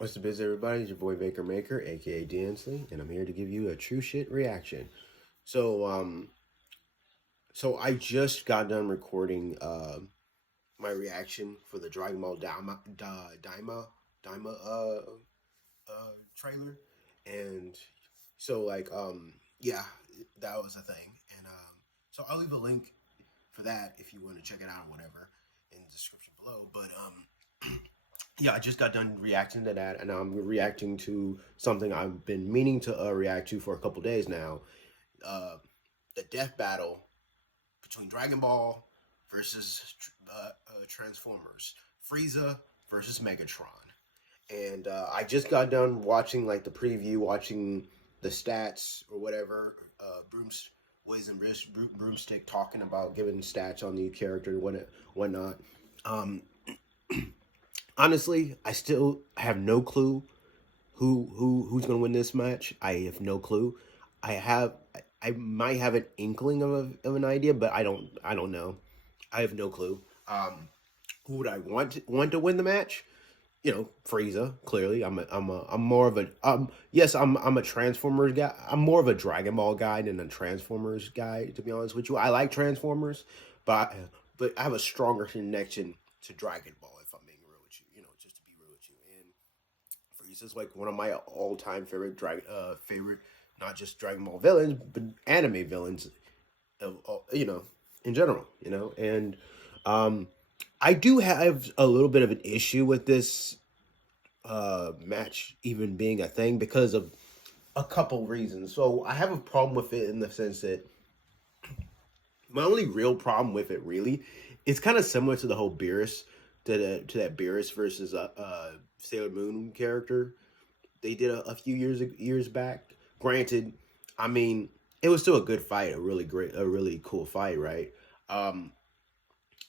What's the biz, everybody? It's your boy Baker Maker, aka Dansley, and I'm here to give you a true shit reaction. So, so I just got done recording my reaction for the Dragon Ball Daima trailer, and so yeah, that was a thing, and so I'll leave a link for that if you want to check it out or whatever in the description below. But yeah, I just got done reacting to that, and I'm reacting to something I've been meaning to react to for a couple days now. Uh, the death battle between Dragon Ball versus Transformers, Frieza versus Megatron, and I just got done watching like the preview, watching the stats or whatever. Wiz and Broomstick talking about giving stats on the character and whatnot. Um, Honestly, I still have no clue who's going to win this match. I have no clue. I might have an inkling of an idea, but I don't know. I have no clue. Who would I want to win the match? You know, Frieza. Clearly, I'm more of a yes, I'm a Transformers guy. I'm more of a Dragon Ball guy than a Transformers guy. To be honest with you, I like Transformers, but I have a stronger connection to Dragon Ball. If I'm being real with you, just to be real with you. And Frieza's like one of my all time favorite, not just Dragon Ball villains, but anime villains, of in general. And um, I do have a little bit of an issue with this match even being a thing because of a couple reasons. So I have a problem with it in the sense that my only real problem with it really is kind of similar to the whole Beerus to that Beerus versus Sailor Moon character they did a few years back. Granted, I mean it was still a good fight, a really cool fight, right? Um,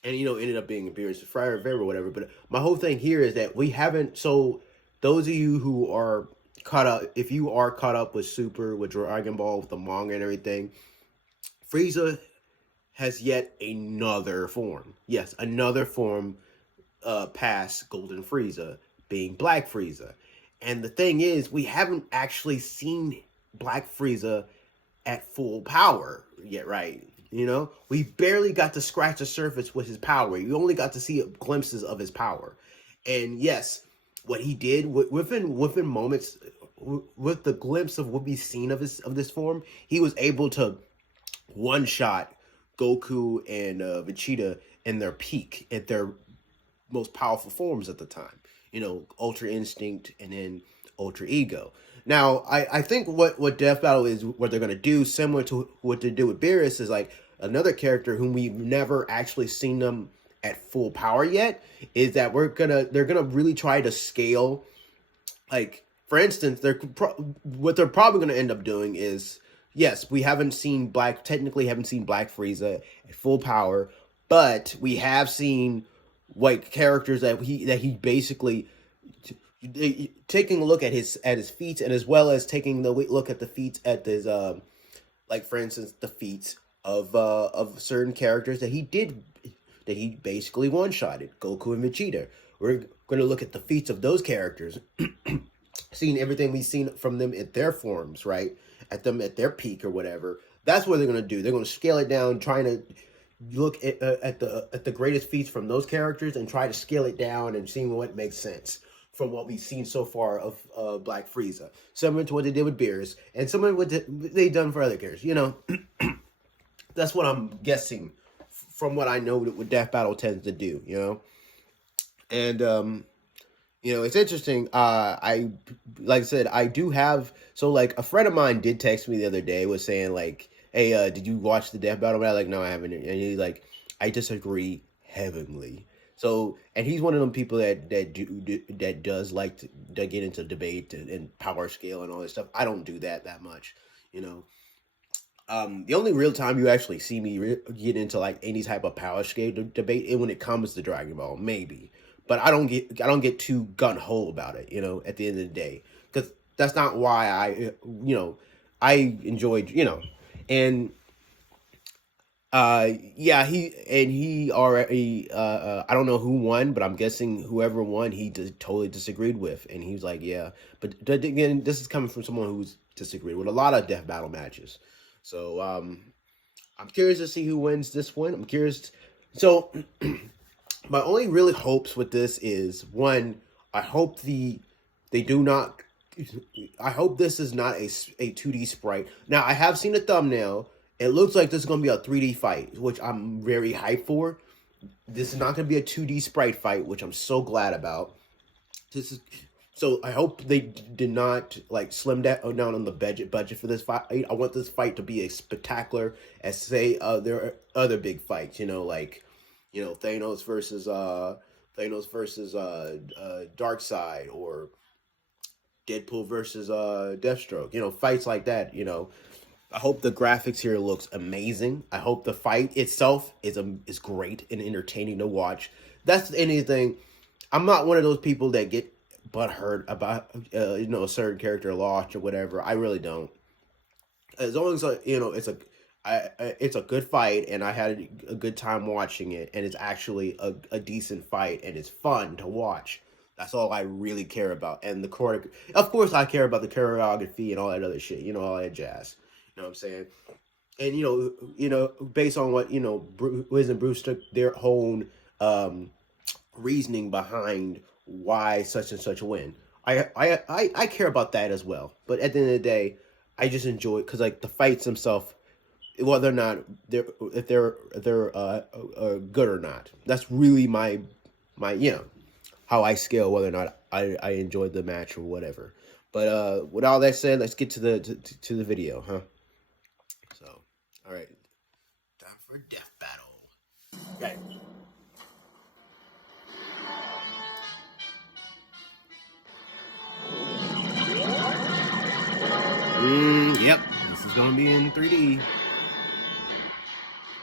and ended up being a Beerus forever or whatever. But my whole thing here is that we haven't. So those of you who are caught up, if you are caught up with Super, with Dragon Ball, with the manga and everything, Frieza has yet another form. Yes, another form past Golden Frieza, being Black Frieza. And the thing is, we haven't actually seen Black Frieza at full power yet, right? We barely got to scratch the surface with his power. You only got to see glimpses of his power. And yes, what he did within moments, with the glimpse of what we've seen of this form, he was able to one shot Goku and Vegeta in their peak, at their most powerful forms at the time. Ultra Instinct and then Ultra Ego. Now, I think what Death Battle is, what they're gonna do, similar to what they do with Beerus, is like another character whom we've never actually seen them at full power yet. Is that they're gonna really try to scale. Like, for instance, what they're probably gonna end up doing is, yes, we technically haven't seen Black Frieza at full power, but we have seen like characters that he basically taking a look at his feats, and as well as taking the look at the feats at his like, for instance, the feats of certain characters that he basically one-shotted, Goku and Vegeta. We're going to look at the feats of those characters, seeing everything we've seen from them at their forms, right? At their peak or whatever. That's what they're going to do. They're going to scale it down, trying to look at the greatest feats from those characters and try to scale it down and seeing what makes sense from what we've seen so far of Black Frieza. Similar to what they did with Beerus, and similar to what they've done for other characters. That's what I'm guessing from what I know what Death Battle tends to do. And it's interesting. Like I said, I do have, so like a friend of mine did text me the other day, was saying like, hey, did you watch the Death Battle? And I'm like, no, I haven't. And he's like, I disagree heavily. So, and he's one of them people that does like to get into debate and power scale and all this stuff. I don't do that much. The only real time you actually see me get into like any type of power scale debate is when it comes to Dragon Ball, maybe. But I don't get too gun ho about it. At the end of the day, because that's not why I enjoyed. And Yeah, he already. I don't know who won, but I'm guessing whoever won, he totally disagreed with, and he was like, "Yeah." But again, this is coming from someone who's disagreed with a lot of death battle matches. So, I'm curious to see who wins this one. I'm curious. So, my only really hopes with this is one. I hope they do not. I hope this is not a 2D sprite. Now I have seen the thumbnail. It looks like this is going to be a 3D fight, which I'm very hyped for. This is not going to be a 2D sprite fight, which I'm so glad about. This is so. I hope they did not like slim down on the budget for this fight. I want this fight to be as spectacular as say there other big fights. Like Thanos versus Darkseid, or Deadpool versus Deathstroke. Fights like that. I hope the graphics here looks amazing. I hope the fight itself is great and entertaining to watch. That's anything. I'm not one of those people that get butthurt about a certain character lost or whatever. I really don't. As long as it's a good fight and I had a good time watching it, and it's actually a decent fight and it's fun to watch. That's all I really care about. And of course, I care about the choreography and all that other shit. All that jazz. You know what I'm saying? And based on what Wiz and Bruce took their own reasoning behind why such and such win. I care about that as well. But at the end of the day, I just enjoy it because like the fights themselves, whether or not they're good or not. That's really my how I scale whether or not I enjoyed the match or whatever. But with all that said, let's get to the video, huh? So, all right, time for death battle. Okay. Yep, this is gonna be in 3D.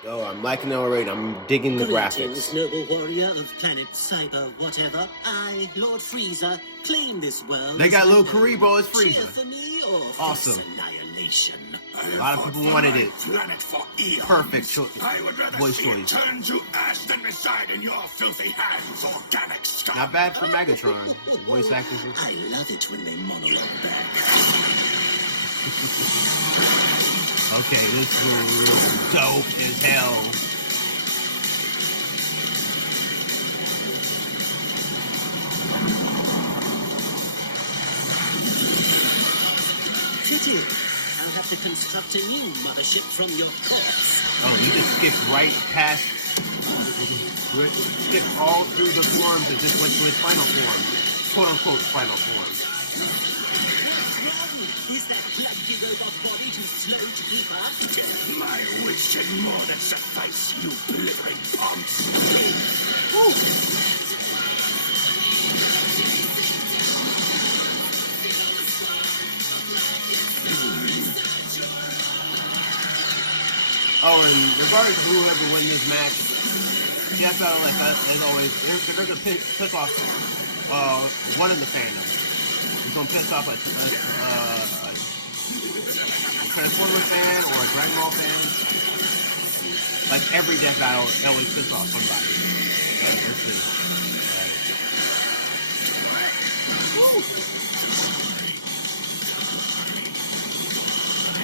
Oh, I'm liking it already. I'm digging the graphics. Noble warrior of planet Cyber whatever, I, Lord Frieza, claim this world. They got little Karibo as Frieza. For me or awesome. Annihilation. A lot of people wanted it. Perfect voice choice. Turn to ash than reside in your filthy hands, organic scum. Not bad for Megatron. Voice actors. I love it when they monologue back. Okay, this is dope as hell. Pity. I'll have to construct a new mothership from your corpse. Oh, you just skipped right past. Skipped all through the forms and just went to its final form. Quote unquote final form. Is that bloody robot body too slow to keep up? My wit should more than suffice, you blithering punks. Oh, and regardless of whoever wins this match, Death Battle, as always, they're going to piss off one of the fandoms. He's going to piss off a Transformer fan or a Dragon Ball fan. Like every Death Battle, it always piss off somebody. Let's see.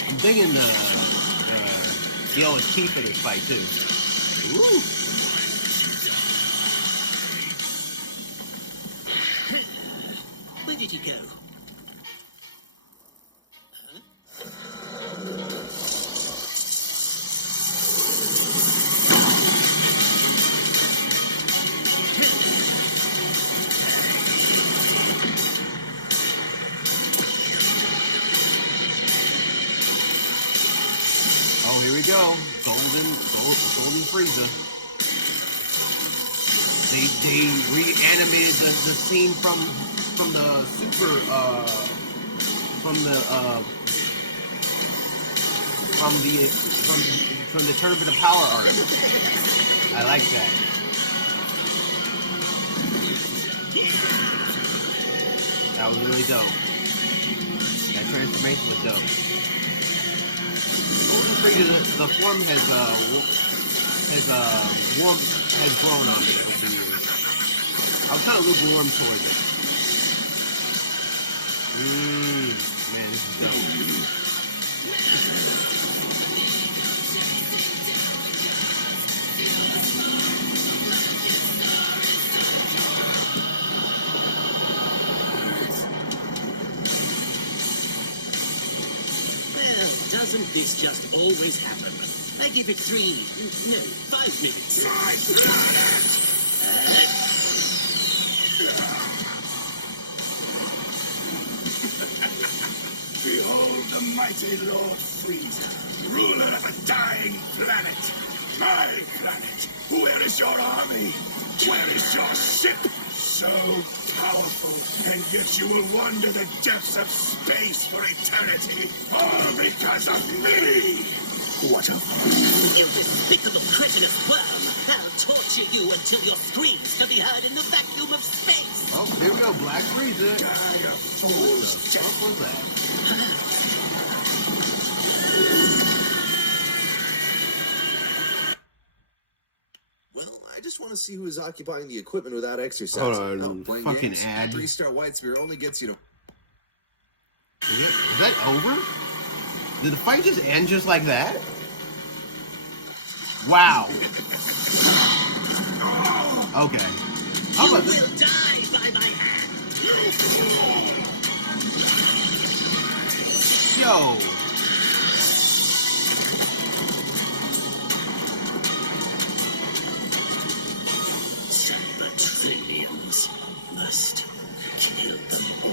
I'm digging the yellow teeth for this fight too. Woo! Where did you go? Oh, here we go. Golden Frieza. They reanimated the scene from the super from the Tournament of Power arc. I like that. That was really dope. That transformation was dope. Golden Frieza, the form has has grown on me over the years. I was kind of lukewarm towards it. Man, this is dope. Well, doesn't this just always happen? I give it 3, no, 5 minutes. Behold the mighty Lord Frieza, ruler of a dying planet. My planet. Where is your army? Where is your ship? So powerful, and yet you will wander the depths of space for eternity. All because of me! What a You despicable cretinous worm! I'll torture you until your screams can be heard in the vacuum of space! Oh, here we go, Black Frieza. guy of What fools! the fuck was that? Well, I just want to see who is occupying the equipment without exercise. Hold on, playing fucking games. ad. 3-star White Sphere only gets you to... Is that over? Did the fight just end just like that? Wow. Okay. You will die by my hand! Yo. Cybertrillions must kill them all.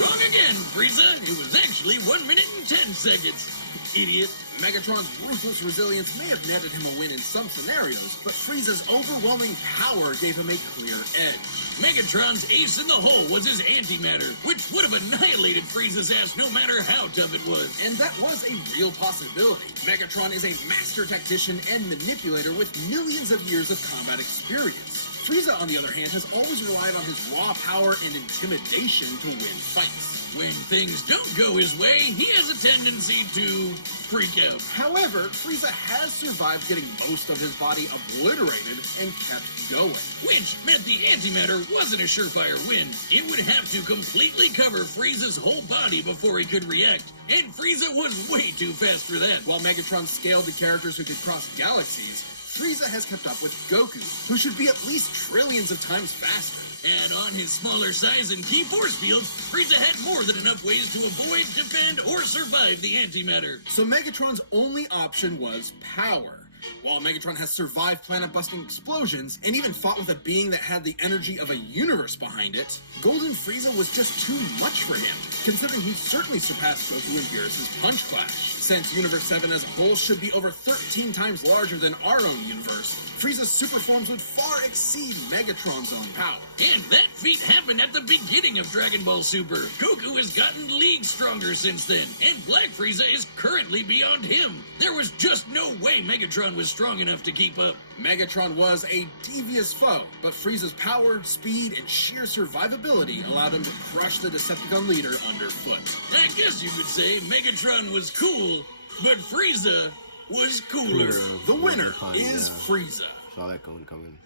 Wrong again, Frieza. It was actually 1 minute and 10 seconds. Idiot. Megatron's ruthless resilience may have netted him a win in some scenarios, but Frieza's overwhelming power gave him a clear edge. Megatron's ace in the hole was his antimatter, which would have annihilated Frieza's ass no matter how tough it was. And that was a real possibility. Megatron is a master tactician and manipulator with millions of years of combat experience. Frieza, on the other hand, has always relied on his raw power and intimidation to win fights. When things don't go his way, he has a tendency to freak out. However, Frieza has survived getting most of his body obliterated and kept going. Which meant the antimatter wasn't a surefire win. It would have to completely cover Frieza's whole body before he could react. And Frieza was way too fast for that. While Megatron scaled the characters who could cross galaxies, Frieza has kept up with Goku, who should be at least trillions of times faster. And on his smaller size and key force fields, Frieza had more than enough ways to avoid, defend, or survive the antimatter. So Megatron's only option was power. While Megatron has survived planet-busting explosions and even fought with a being that had the energy of a universe behind it, Golden Frieza was just too much for him, considering he certainly surpassed Goku in Beerus' Punch Clash. Since Universe 7 as a whole should be over 13 times larger than our own universe, Frieza's super forms would far exceed Megatron's own power. And that feat happened at the beginning of Dragon Ball Super. Goku has gotten leagues stronger since then, and Black Frieza is currently beyond him. There was just no way Megatron was strong enough to keep up. Megatron was a devious foe, but Frieza's power, speed, and sheer survivability allowed him to crush the Decepticon leader underfoot. I guess you could say Megatron was cool, but Frieza was cooler. The winner is Frieza. Saw that coming.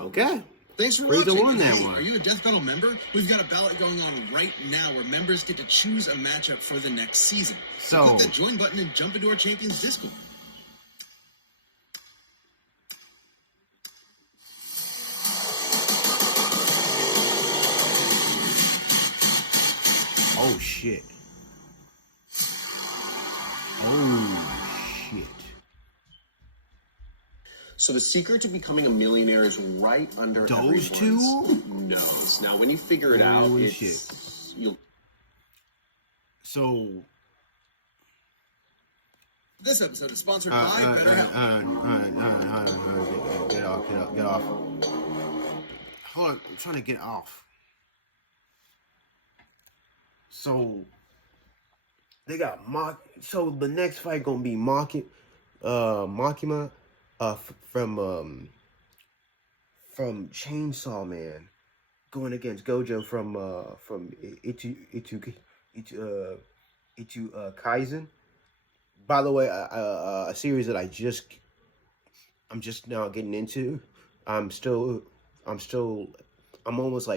Okay. Thanks for Frieza watching. won that Hey, one. are you a Death Battle member? We've got a ballot going on right now where members get to choose a matchup for the next season. So click that join button and jump into our Champions Discord. Oh shit. Oh shit. So the secret to becoming a millionaire is right under Those everyone's two? nose. Now, when you figure it out, Holy it's you'll. So This episode is sponsored by BetterHelp. get off. Hold on, I'm trying to get off. So they got so the next fight gonna be Makima from Chainsaw Man going against Gojo from Itu Kaizen. by the way, a series that I'm just now getting into. I'm still, I'm still, I'm almost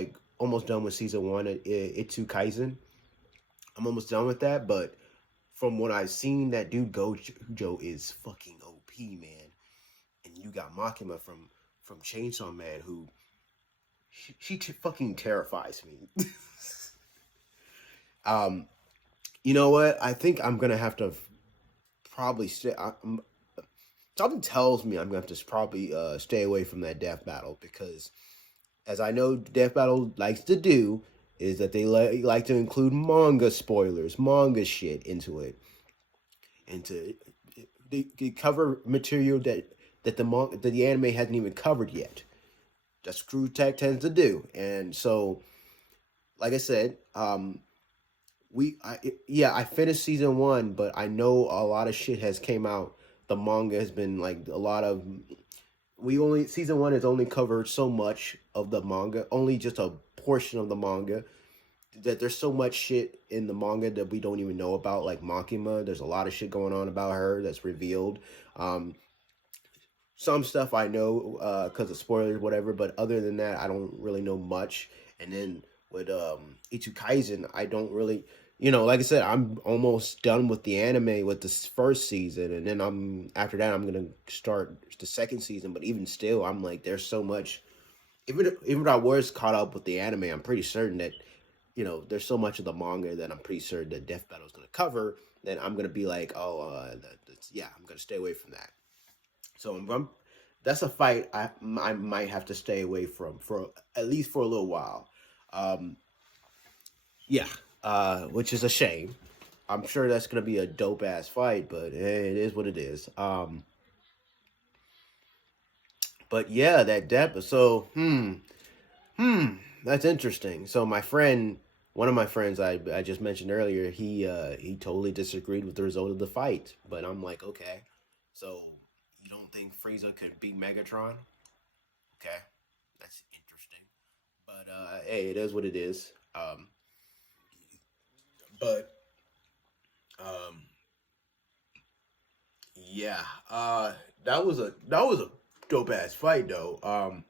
done with season one of Itsu Kaisen. I'm almost done with that, but from what I've seen, that dude Gojo is fucking OP, man. And you got Makima from Chainsaw Man, who fucking terrifies me. You know what? I think I'm gonna have to probably stay. Something tells me I'm gonna have to probably stay away from that death battle, because, as I know, Death Battle likes to do is that they like to include manga spoilers, manga shit into it, and they cover material that the anime hasn't even covered yet. That's Screw Tech tends to do, and so, like I said, I finished season one, but I know a lot of shit has came out. The manga has been like a lot of. Season one has only covered so much of the manga, only just a portion of the manga. That there's so much shit in the manga that we don't even know about, like Makima. There's a lot of shit going on about her that's revealed. Some stuff I know because of spoilers, whatever. But other than that, I don't really know much. And then with Itsu Kaisen, I don't really. Like I said, I'm almost done with the anime with this first season, and then after that I'm gonna start the second season. But even still, I'm like, there's so much. Even if I was caught up with the anime, I'm pretty certain that there's so much of the manga that I'm pretty certain that Death Battle is gonna cover. Then I'm gonna be like, I'm gonna stay away from that. So that's a fight I might have to stay away from for at least for a little while. Yeah. Which is a shame. I'm sure that's gonna be a dope ass fight, but it is what it is. But yeah, that depth. So, that's interesting. So one of my friends I just mentioned earlier, he totally disagreed with the result of the fight. But I'm like, okay, so you don't think Frieza could beat Megatron? Okay, that's interesting. But hey, it is what it is. But yeah, that was a dope ass fight though.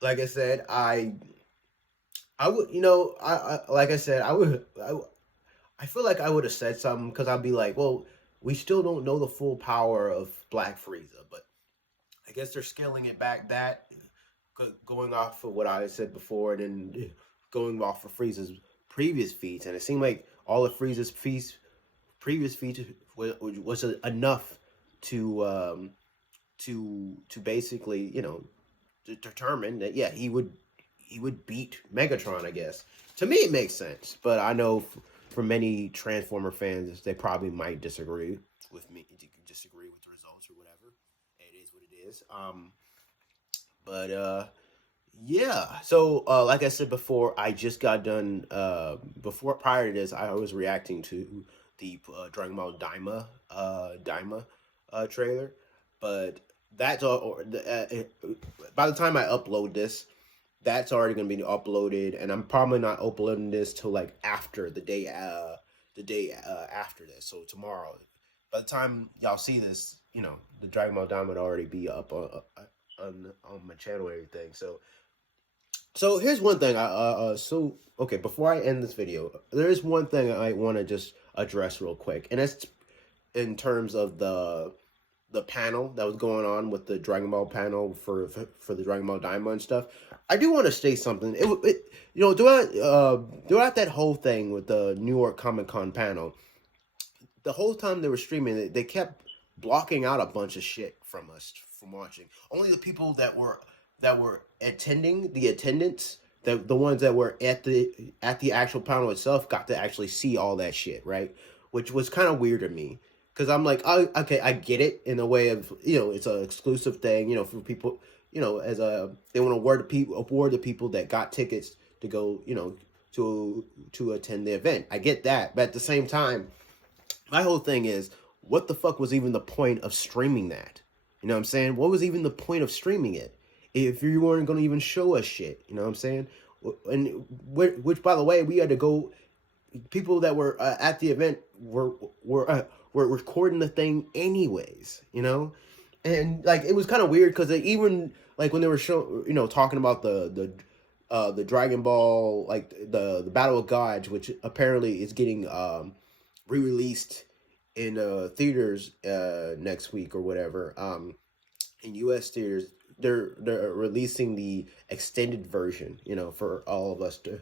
Like I said, I would, like I said, I feel like I would have said something, because I'd be like, well, we still don't know the full power of Black Frieza, but I guess they're scaling it back, going off of what I said before, and then going off of Frieza's previous feats, and it seemed like all of Frieza's previous feats was enough to basically determine that he would beat Megatron. I guess to me it makes sense, but I know for many Transformer fans they probably might disagree with me, disagree with the results or whatever. It is what it is. But yeah. So like I said before, I just got done. Prior to this, I was reacting to the Dragon Ball Daima trailer, but that's all. By the time I upload this, that's already gonna be uploaded, and I'm probably not uploading this till like after the day after this. So tomorrow, by the time y'all see this, the Dragon Ball Daima would already be up on my channel and everything. So here's one thing. Okay, before I end this video, there is one thing I want to just address real quick, and that's in terms of the panel that was going on with the Dragon Ball panel for the Dragon Ball Daima and stuff. I do want to state something. Throughout that whole thing with the New York Comic Con panel, the whole time they were streaming, they kept blocking out a bunch of shit from us from watching. Only the people that were attending, the attendants, the ones that were at the actual panel itself, got to actually see all that shit, right? Which was kind of weird to me, because I'm like, oh, okay, I get it in a way of, it's an exclusive thing, for people, they want to award the people that got tickets to go, to attend the event. I get that, but at the same time, my whole thing is, what the fuck was even the point of streaming that? You know what I'm saying? What was even the point of streaming it if you weren't going to even show us shit? You know what I'm saying? And which, by the way, we had to go people that were at the event were recording the thing anyways, you know, and like it was kind of weird because they even like when they were talking about the Dragon Ball, like the Battle of Gods, which apparently is getting re-released in theaters next week or whatever. In U.S. theaters, they're releasing the extended version, for all of us to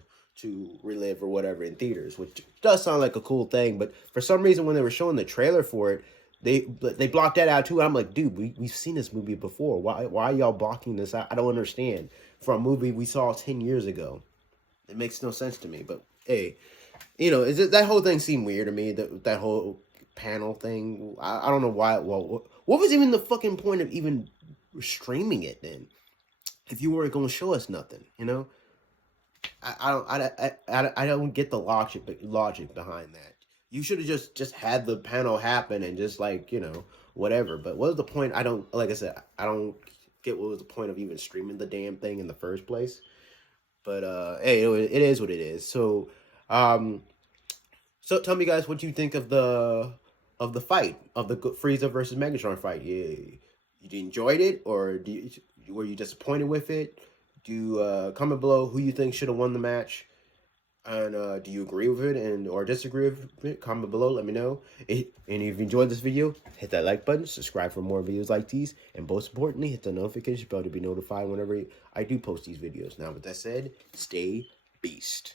relive or whatever in theaters, which does sound like a cool thing. But for some reason, when they were showing the trailer for it, they blocked that out too. I'm like, dude, we've seen this movie before. Why are y'all blocking this out? I don't understand. For a movie we saw 10 years ago, it makes no sense to me. But hey, that whole thing seemed weird to me. That whole panel thing. I don't know why. Well, what was even the fucking point of even streaming it then? If you weren't going to show us nothing, I don't get the logic behind that. You should have just had the panel happen and just whatever. But what was the point? Like I said, I don't get what was the point of even streaming the damn thing in the first place. But hey, it is what it is. So so tell me, guys, what you think of the fight, of the Frieza versus Megatron fight. You enjoyed it, or were you disappointed with it? Comment below who you think should have won the match, and do you agree with it or disagree with it? Comment below, let me know. And if you enjoyed this video, hit that like button, subscribe for more videos like these, and most importantly, hit the notification bell to be notified whenever I do post these videos. Now, with that said, stay beast.